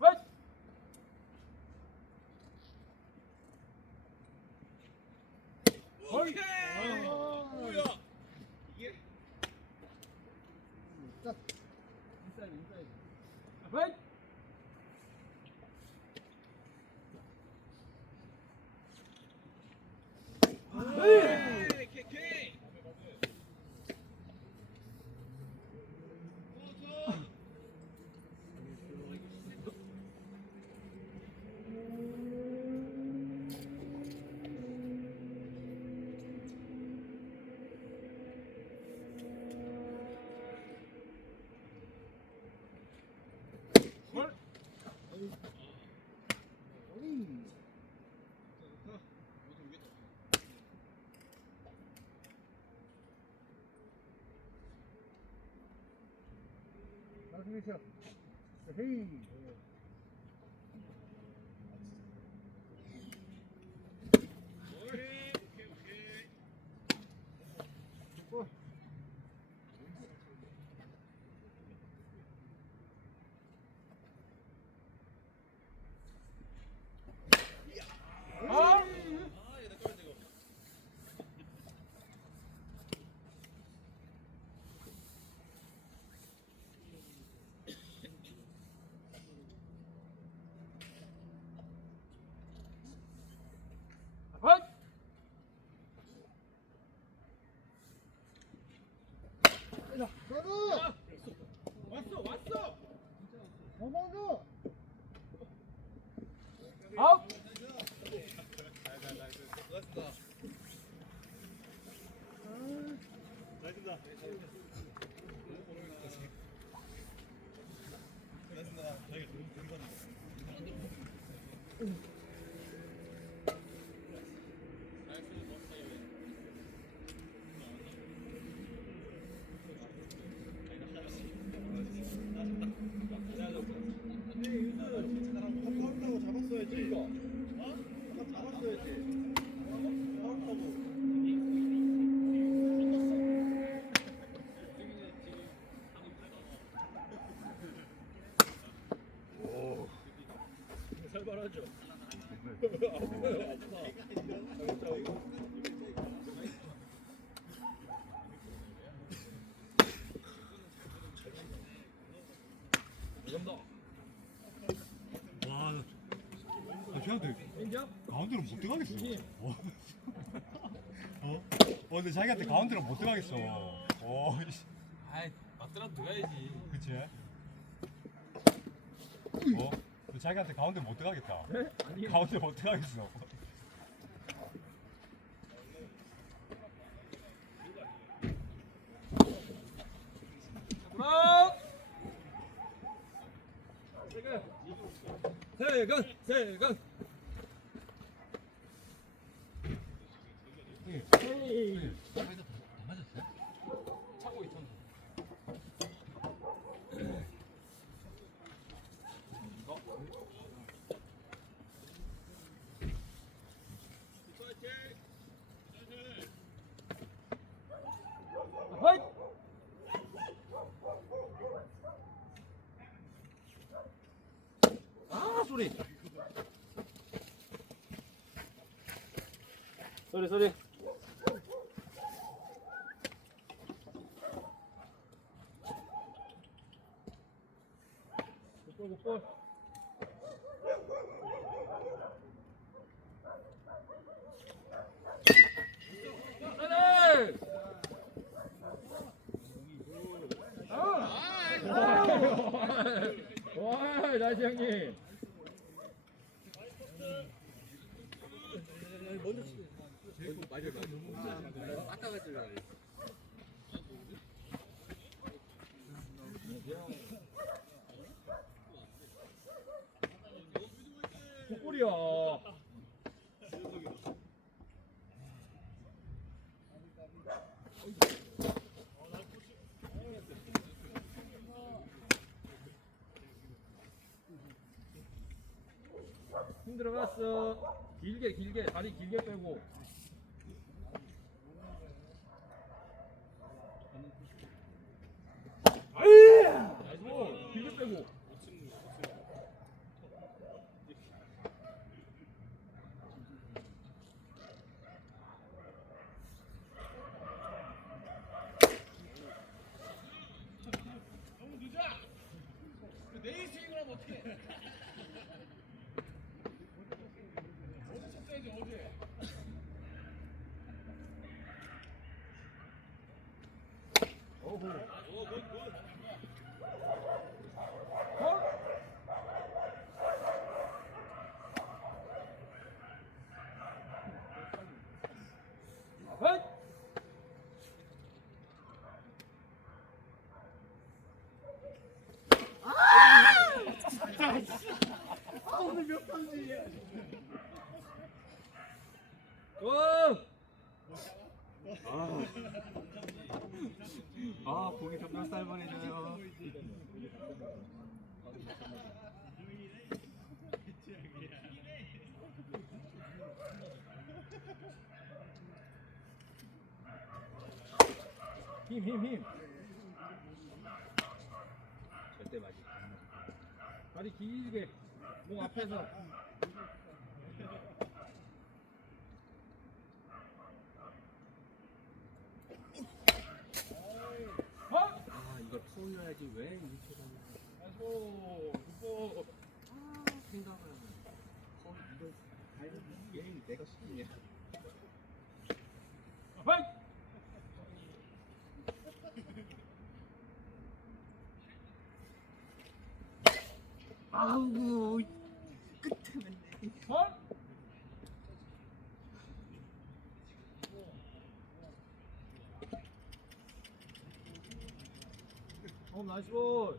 뭐야? 이게? 인사이드. 케케. 헤이. 왔어. 도망가. 살벌하죠. 와, 쟤한테 가운데로 못 들어가겠어. 근데 자기한테 가운데로 못 들어가겠어. 아이, 맞더라도 들어가야지. 그치? 근데 자기한테 가운데 못 들어가겠다. 가운데 못 들어가겠어. 세건. 차고 있었는데. 소리. 볼. 와, 나이스 형님. 골이야. 들어갔어. 길게 다리 길게 빼고. 나이스 볼. 길게 빼고. 아, 공이 좀 널쌀 뻔했네요. 힘. 절대 맞지. 다리 길게. 목 앞에서. 아, 이거 투어야지 왜 이렇게 가냐. 아이고, 굿볼. 아, 생각을 이거 게임 내가 수준이야. 파이트! 아우, 끝에 맨날. 헐! 나이스 볼.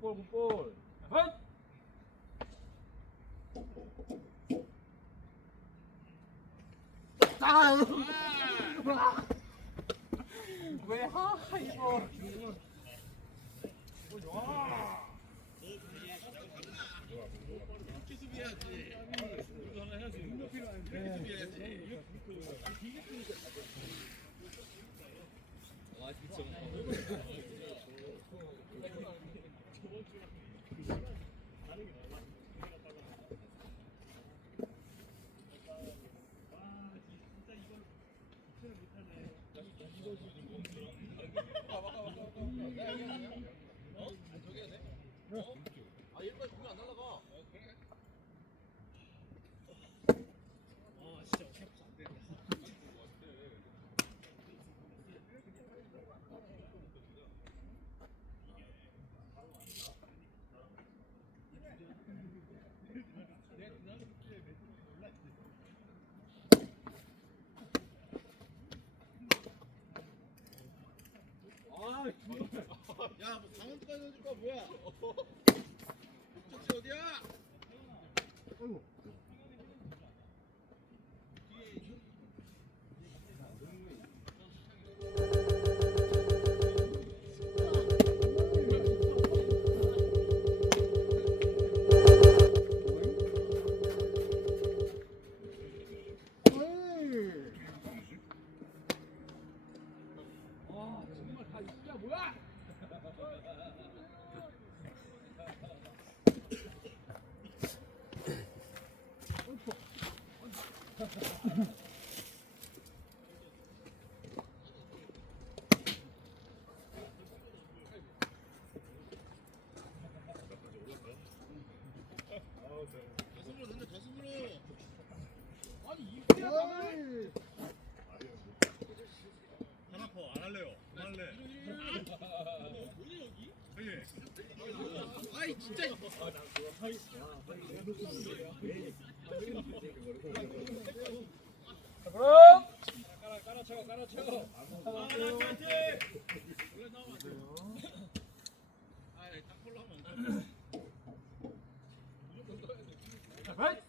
굿볼. 파이트! 왜 이거. 야, 뭐 강원도까지 넣어줄 거야 뭐야? 목적지 어디야? 가슴으로 던져 가슴으로. 아니 이렇게 하나 더안 할래요. 안 할래. 뭐냐 여기? 아이 진짜. 그럼! 깔아쳐. 딱 콜로 하면 안 돼. 파이트!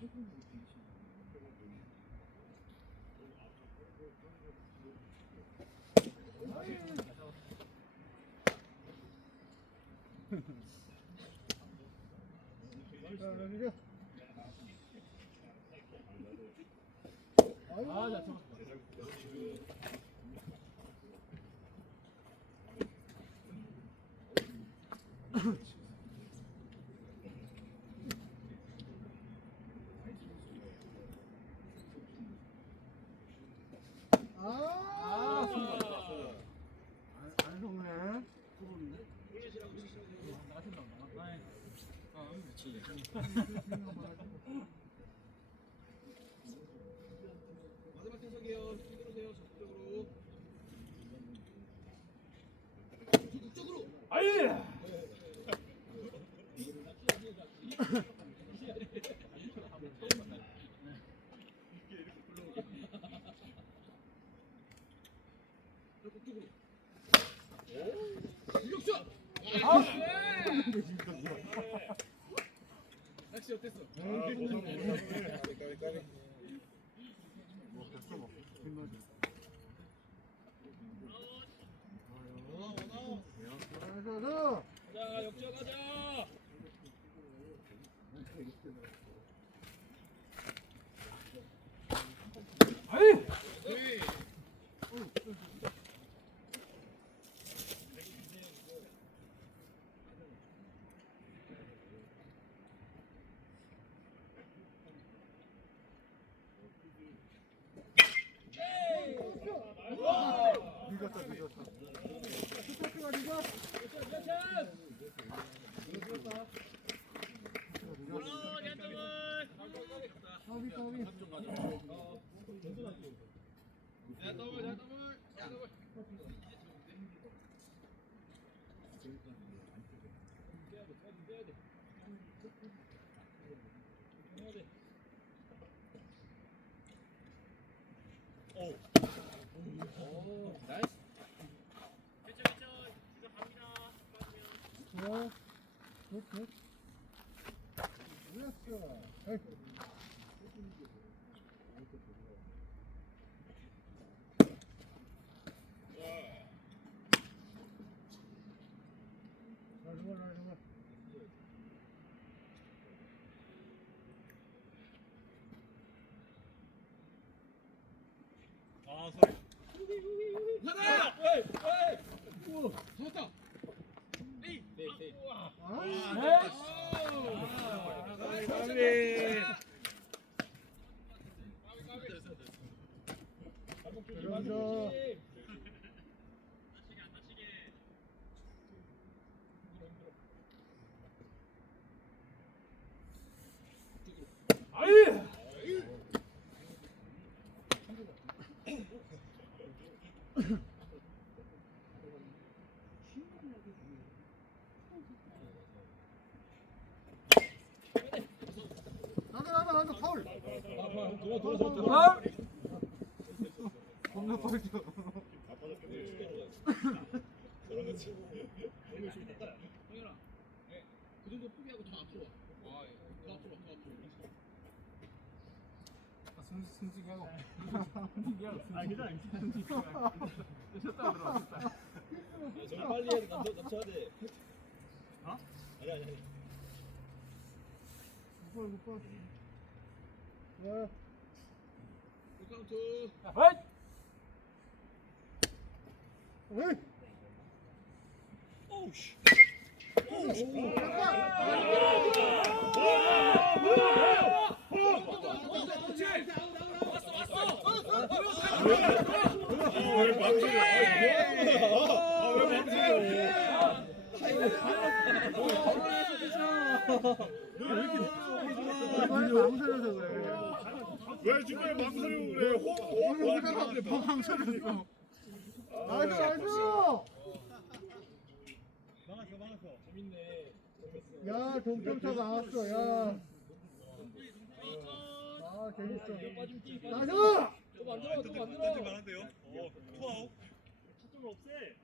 아, 자, 잡았어. 안 속네. 마지막 태석이요. 뛰어오세요. 적극적으로. 적극적으로. 아이! 적극적으로. 유격수. 낚시 어땠어? 자, 역전하자. 아이! 네. 자, 더블. 나이스. 아 소리. 하나. 잡았다. 에이. 네. 아이! 나도 파울. 아! 겁나 파울 쳐. 형현아. 그 정도 포기하고 더 앞으로 와. 더 앞으로. 승직하고. 아, 괜찮아. 쉬었다 들어왔다. 저 빨리 해야 돼. 남쳐야 돼. 어? 아니. 못 봐. 카운트. 아이! 망설여서 그래. 왜 중간에 망설이고 그래? 망설였어. 나이스. 막았어. 재밌네. 야, 동점차 나왔어. 야. 아, 재밌어. 나이스. 또 만들어. 던질 만한데요? 투아웃. 초점을 없애.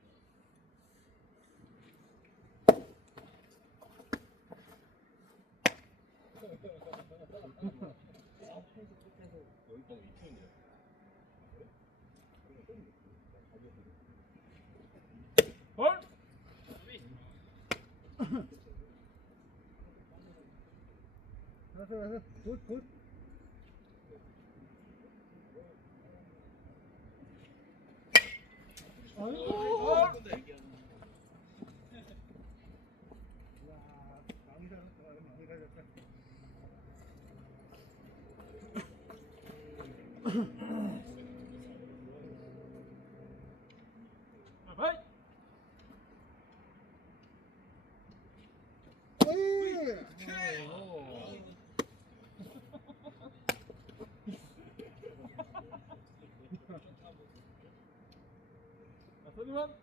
아이. 자, 서리만.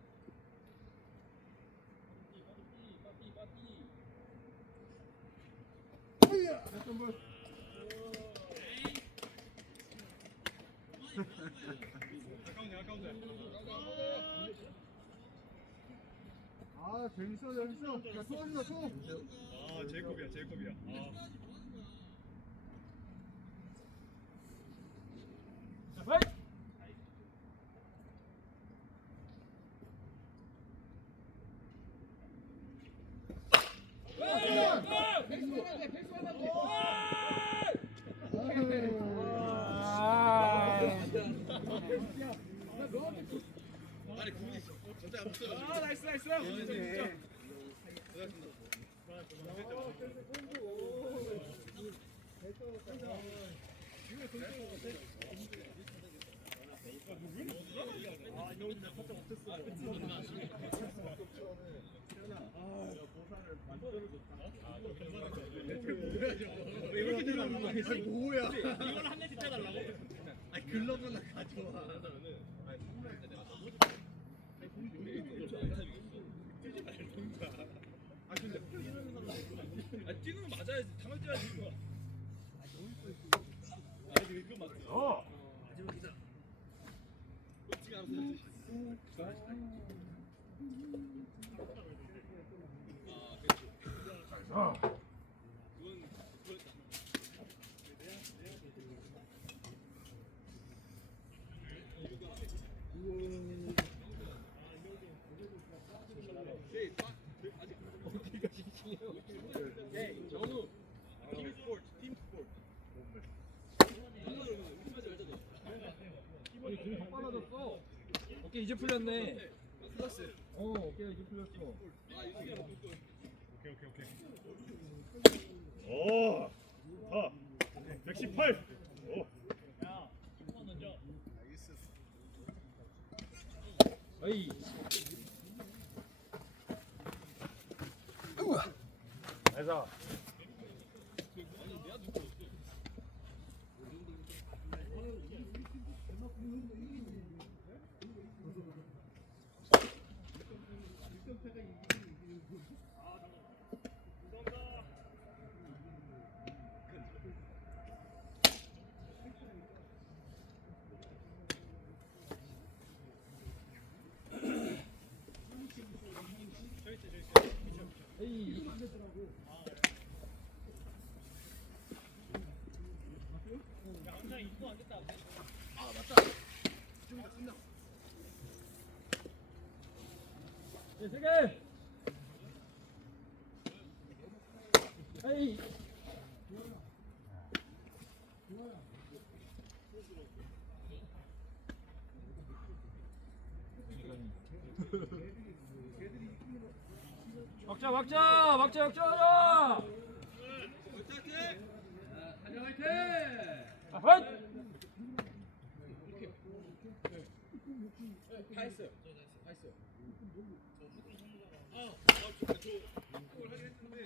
아 재밌어 재밌어. 야 쏘아준다 쏘. 아 제이콥이야 제이콥이야. 자, 파이. 아, 나이스 나이스. 왜 이렇게 들어오는 거야? 이게 뭐야? 이걸 한 대씩 빼달라고? 아니 글러브나 가져와. 뛰는 거 맞아야지. 당을 뛰어야지 이거. 어. 정우. 팀 스포츠. 팀 스포츠. 아니 공이 더 빨라졌어. 어깨 이제 풀렸네. 플러스. 어깨가 이제 풀렸어. 아 이승이 형. 오. 118. 오. 어이. 해서. 에이. 네, 세 개. 에이. 막자 막자 막자 막자 하자. 한영 화이팅! 아, 파이트! 다 했어요. 다 했어요.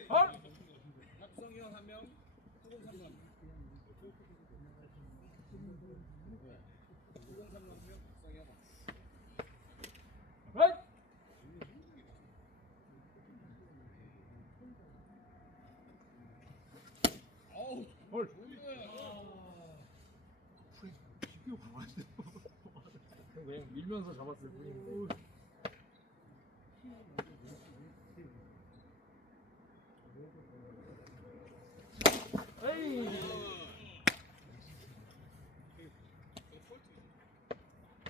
헐! 박성희 형 1명, 소금 3명. 소금 3명 1명, 박성희 형. 파이트! 헐! 그냥 밀면서 잡았을 뿐인데. 에이!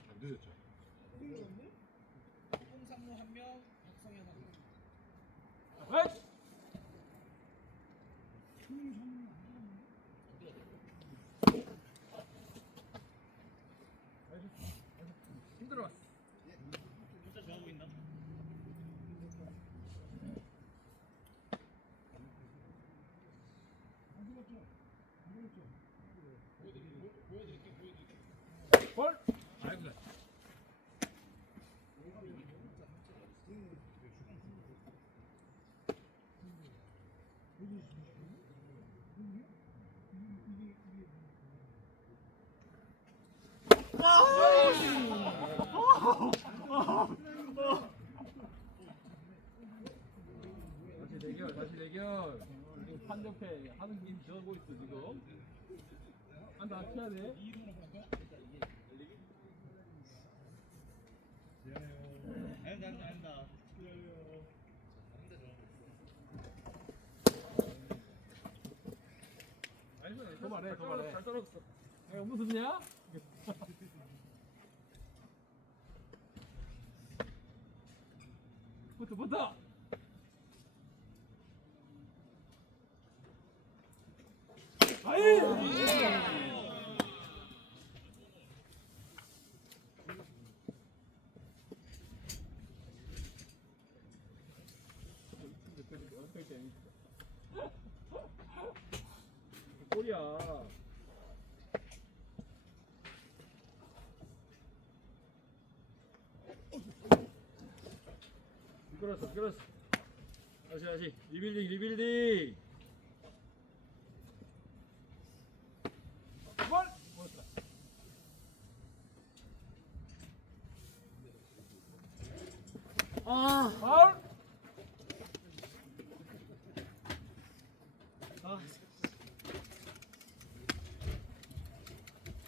안 되겠죠. 소금 3명 1명, 박성희 형 1명. 파이트! 볼. 아이고. 다시 대결. 지금 판정패 하는 김 지어고 있어 지금. 한다 쳐야 돼. 아닙니다. 더 말해, 더 말해. 잘 떨어졌어. 야, 무슨냐? 붙어. 아이! 골이야. 끌었어. 다시. 리빌딩. 볼! 파울!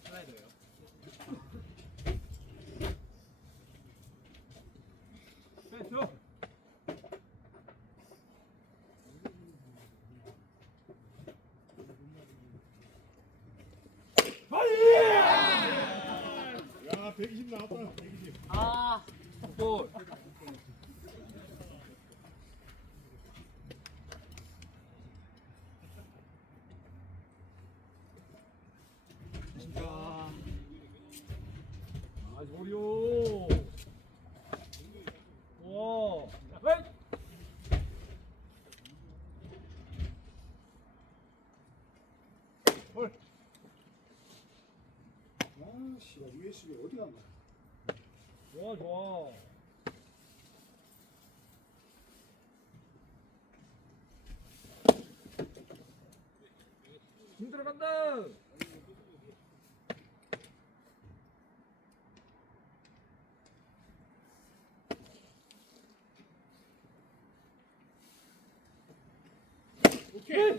슬라이더예요. 펜스! 야 120 나왔다 120. 볼! 아, 소리요. 와. 웨이. 볼. 아씨 USB 어디 간 거야? 좋아. 힘 들어간다. 오케이.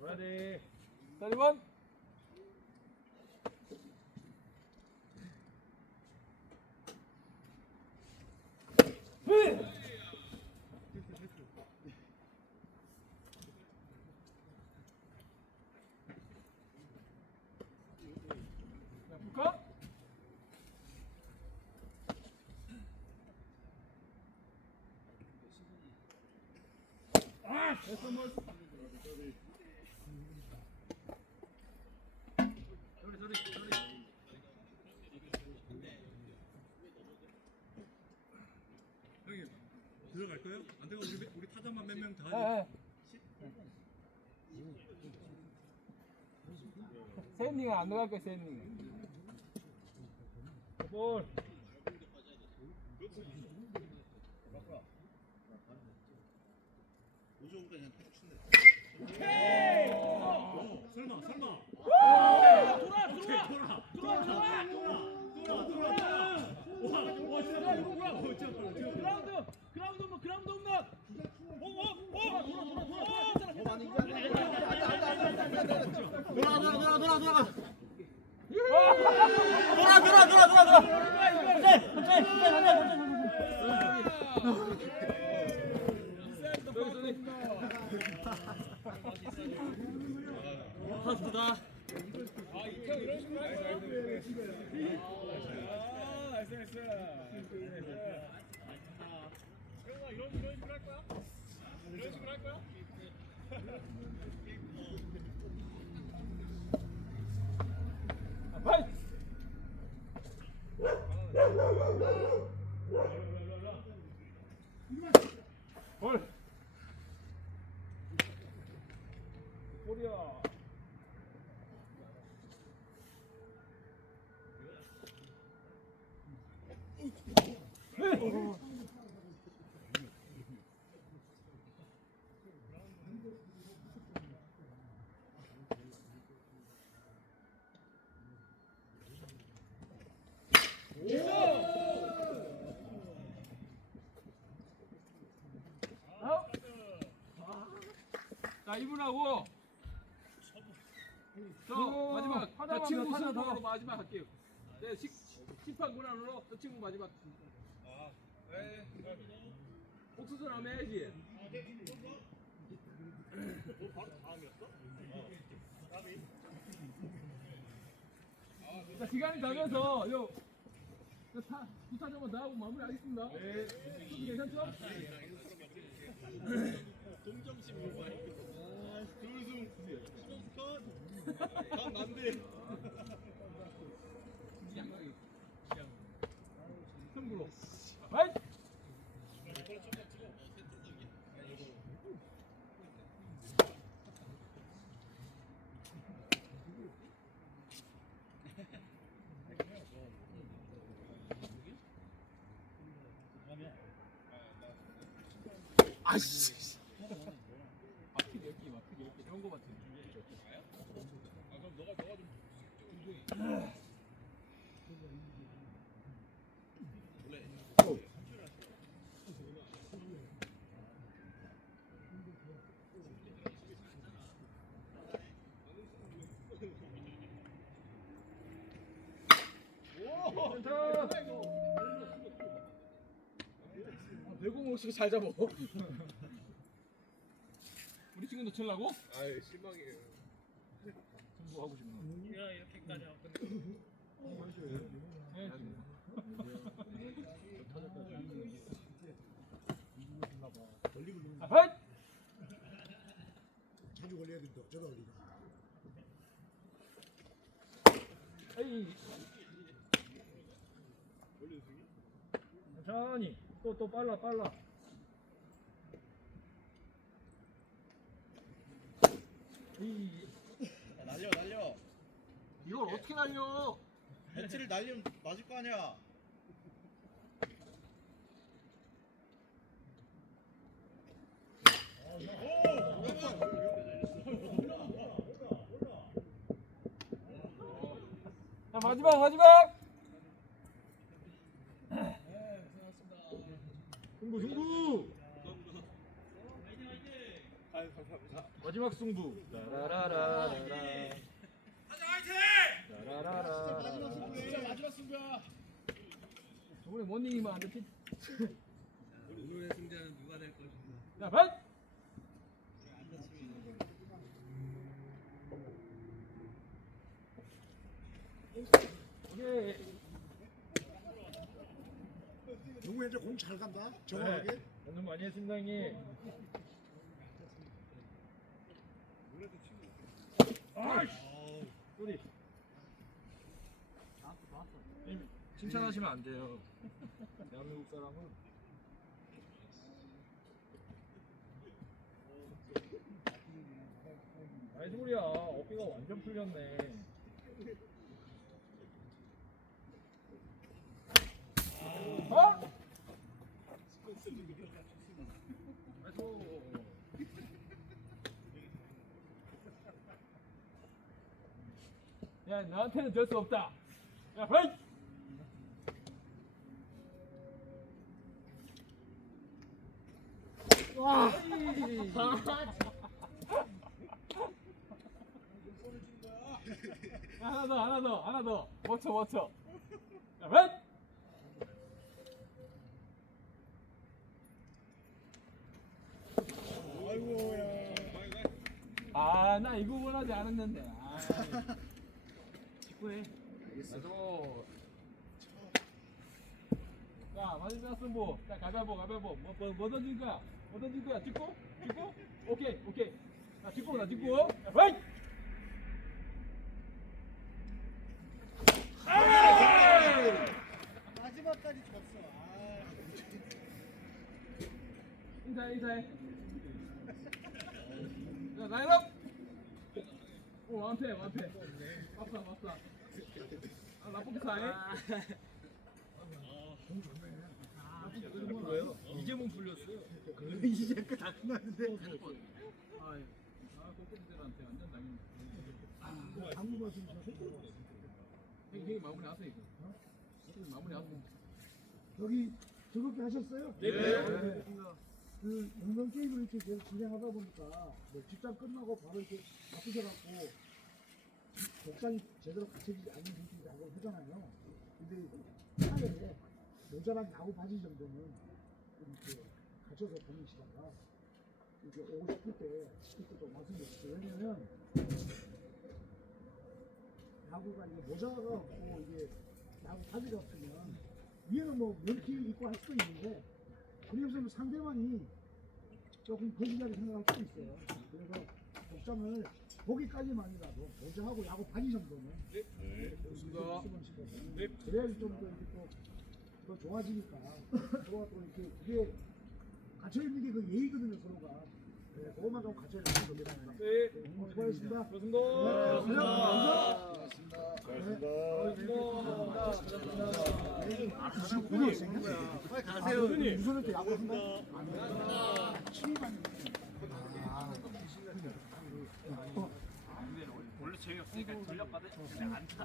Ready. 31. 볼까? 됐어, 뭐. 형님 들어갈 거예요? 안 되고 우리 타자만 몇 명 다. 샌딩은 안 들어갈 거야, 샌딩. 볼. 오종까지 한 툭 친다. 설마. 그라운드 홈런. 이런 식으로 할 거야? 꼬리야. 자, 이분하고 저 마지막 자, 친구 순서로 마지막 할게요. 네, 심판 권한으로 저 친구 마지막. 옥수수는 하면 해야지. 자, 시간이 가면서 부타점은 나하고 마무리하겠습니다. 네. 괜찮죠? 동점심 요구 둘승 컷 난데 승부로. 화이트! 아씨 막히기 이렇게 이런 거 같은. 그럼 너가 좀 내공 혹시 잘 잡어. 우리 친구도 칠라고? 아유 실망이에요. 승부하고 싶나? 야 이렇게까지 하고 화이트! 자주 걸려야 된다. 저거 우리가. 에이. 천천히. 또 빨라. 날려 이걸 어떻게 날려? 배치를 날리면 맞을 거 아니야. 자, 마지막. 승부. 아유 감사합니다. 마지막 승부. 라라라라라. 라라라라. 진짜 마지막 승부야. 저번에 못 이기면 안 됐지. 오늘의 승자는 누가 될 것인가? 자, 화이트! 오케이. 영우 현재 공 잘 간다. 정확하게. 오늘 많이 했습니다, 형님. 아이씨! 소리. 형님, 칭찬하시면 안 돼요. 대한민국 사람은. 아이 소리야. 어깨가 완전 풀렸네. 어? 아이고. 야, 나한테는 될 수 없다. 야, 화이트! 와! 하나 더. 멋져. 야, 화이트! 아이고야. 아, 나 이거 원하지 않았는데. 아. 직구해. 알겠어. 자, 마지막 승부. 자, 가위바위보. 뭐 던질 거야? 찍고? 오케이. 자, 찍고. 자, 화이트! 에이! 마지막까지 졌어. 인사해. 자, 라인업! 완패. 맞다. 아, 나쁘게 사해? 공 좋네. 뭐예요? 이제 몸 풀렸어요. 이제 다 끝났는데. 골키퍼들한테 완전 당했네. 당구가 지금 형이 마무리하세요, 이거. 형이 마무리하세요. 여기 즐겁게 하셨어요? 네. 그 운동 게임을 이렇게 계속 진행하다 보니까 뭐 직장 끝나고 바로 이렇게 바쁘셔갖고 복장이 제대로 갖춰지지 않는 분들이 야구를 하잖아요. 근데 차에 모자란 야구 바지 정도는 이렇게 갖춰서 다니시다가 이렇게 오고 싶을 때 좀 말씀드렸어요. 왜냐면 야구가 이게 모자가 없고 이게 야구 바지가 없으면 위에는 뭐 면티 입고 할 수도 있는데 그래서 상대방이 조금 거시기하게 생각할 수도 있어요. 그래서 복장을 거기까지만이라도 모자하고 야구 바지 정도는 좋습니다. 그래야지 좀더 이렇게 더 좋아지니까 서로가 또 이렇게 그게 갇혀 있는 게 그 예의거든요 서로가. 네, 그것만 좀 갖춰야 되는 겁니다. 네. 수고하셨습니다. 빨리 가세요. 유선한테 야구한다? 원래 재미없으니까 돌려받을 근데 안 타.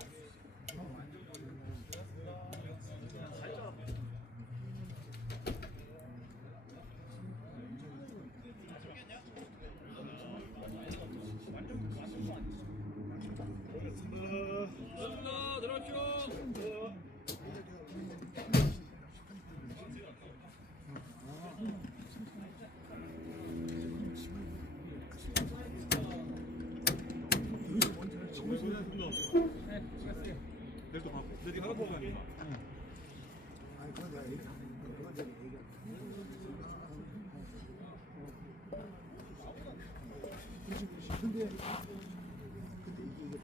내도 받고 내리 하나 보고 하니까. 아니 그건 내가 얘기 안 해. 그건 내가 얘기 안 해. 근데